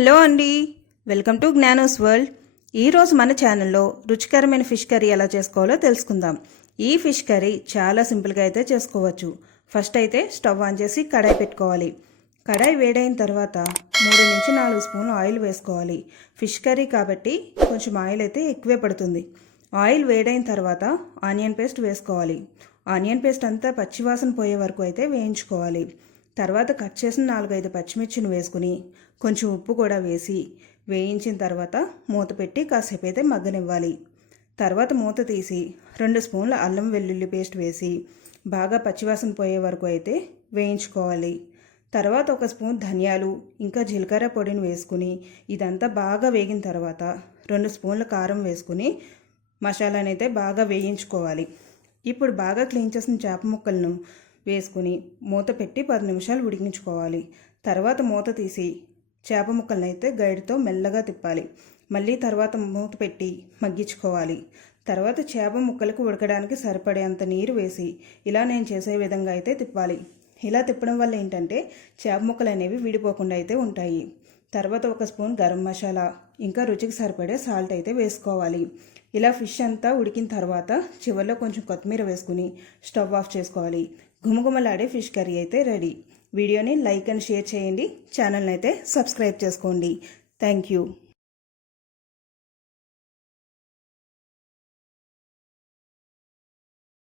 Hello అండి, welcome to జ్ఞానోస్ world. ఈరోజు మన ఛానల్లో రుచికరమైన ఫిష్ కర్రీ ఎలా చేసుకోవాలో తెలుసుకుందాం. ఈ ఫిష్ కర్రీ చాలా సింపుల్గా అయితే చేసుకోవచ్చు. ఫస్ట్ అయితే స్టవ్ ఆన్ చేసి కడాయి పెట్టుకోవాలి. కడాయి వేడైన తర్వాత 3 నుంచి 4 స్పూన్లు ఆయిల్ వేసుకోవాలి. ఫిష్ కర్రీ కాబట్టి కొంచెం ఆయిల్ అయితే ఎక్కువే పడుతుంది. ఆయిల్ వేడైన తర్వాత ఆనియన్ పేస్ట్ వేసుకోవాలి. ఆనియన్ పేస్ట్ అంతా పచ్చివాసన పోయే వరకు అయితే వేయించుకోవాలి. తర్వాత కట్ చేసిన 4-5 పచ్చిమిర్చిని వేసుకుని కొంచెం ఉప్పు కూడా వేసి వేయించిన తర్వాత మూత పెట్టి కాసేపు అయితే మగ్గనివ్వాలి. తర్వాత మూత తీసి 2 స్పూన్ల అల్లం వెల్లుల్లి పేస్ట్ వేసి బాగా పచ్చివాసన పోయే వరకు అయితే వేయించుకోవాలి. తర్వాత 1 స్పూన్ ధనియాలు ఇంకా జీలకర్ర పొడిని వేసుకుని ఇదంతా బాగా వేగిన తర్వాత 2 స్పూన్ల కారం వేసుకుని మసాలాని అయితే బాగా వేయించుకోవాలి. ఇప్పుడు బాగా క్లీన్ చేసిన చేప ముక్కలను వేసుకుని మూత పెట్టి 10 నిమిషాలు ఉడికించుకోవాలి. తర్వాత మూత తీసి చేప ముక్కలను అయితే గైడ్తో మెల్లగా తిప్పాలి. మళ్ళీ తర్వాత మూత పెట్టి మగ్గించుకోవాలి. తర్వాత చేప ముక్కలకు ఉడకడానికి సరిపడేంత నీరు వేసి ఇలా నేను చేసే విధంగా అయితే తిప్పాలి. ఇలా తిప్పడం వల్ల ఏంటంటే చేప ముక్కలు అనేవి విడిపోకుండా అయితే ఉంటాయి. తర్వాత 1 స్పూన్ గరం మసాలా ఇంకా రుచికి సరిపడే సాల్ట్ అయితే వేసుకోవాలి. ఇలా ఫిష్ అంతా ఉడికిన తర్వాత చివరిలో కొంచెం కొత్తిమీర వేసుకుని స్టవ్ ఆఫ్ చేసుకోవాలి. గుమగుమలాడే ఫిష్ కర్రీ అయితే రెడీ. వీడియోని లైక్ అండ్ షేర్ చేయండి. ఛానల్ని అయితే సబ్స్క్రైబ్ చేసుకోండి. Thank you.